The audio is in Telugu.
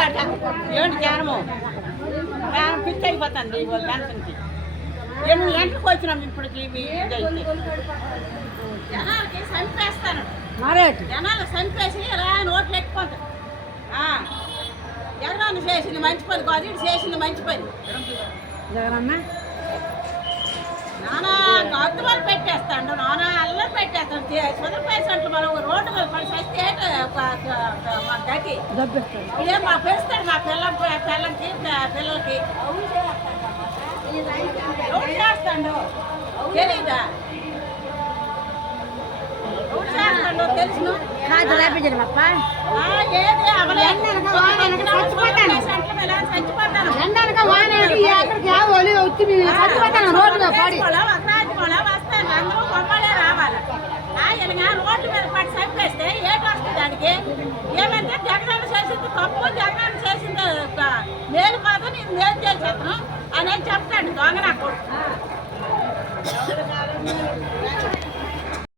అట ఏమిటి జ్ఞానము జ్ఞానం పిచ్చి అయిపోతుంది పెన్షన్కి. ఎనిమిది గంటలకు వచ్చినాం ఇప్పటికి జనాలకి చంపేస్తాను. జనాలు చంపేసి ఇలా నోట్లు ఎట్టుకుంటారు జగనన్న చేసింది మంచి పని కాదు ఇటు చేసింది మంచి పని. జగనన్న? నానా గద్దుమలు పెట్టేస్తాడు నానా అల్లరి పెట్టేస్తాడు సుదర పేషెంట్లు మనం రోడ్డు మీద పడి చస్తే దబ్బిస్తాడు. ఇదే మా పెరుస్తాడు మా పిల్ల పిల్లలకి పిల్లలకి. ఎవరు చేస్తాడు? తెలీదా? ఎవరు చేస్తాడు తెలుసును కాదు రాపించండి పప్ప ఆ, ఏది? అవలేదు చచ్చిపోతాను. చచ్చిపోతాను. ఎండనక వానకి ఎక్కడికి ఆవోలి వచ్చి మీ చచ్చిపోతాను రోడ్డు పడి వస్తాను అందరూ బొమ్మలే రావాలి ఆయన రోడ్డు మీద పడి చంపేస్తే ఏటి వస్తుంది దానికి ఏమంటే జగనన్న చేసింది తప్పు జగన్ చేసింది ఒక మేలు కాదు నేను మేలు చేసేస్తాను అనేది చెప్తాడు దొంగ నా కొడుకు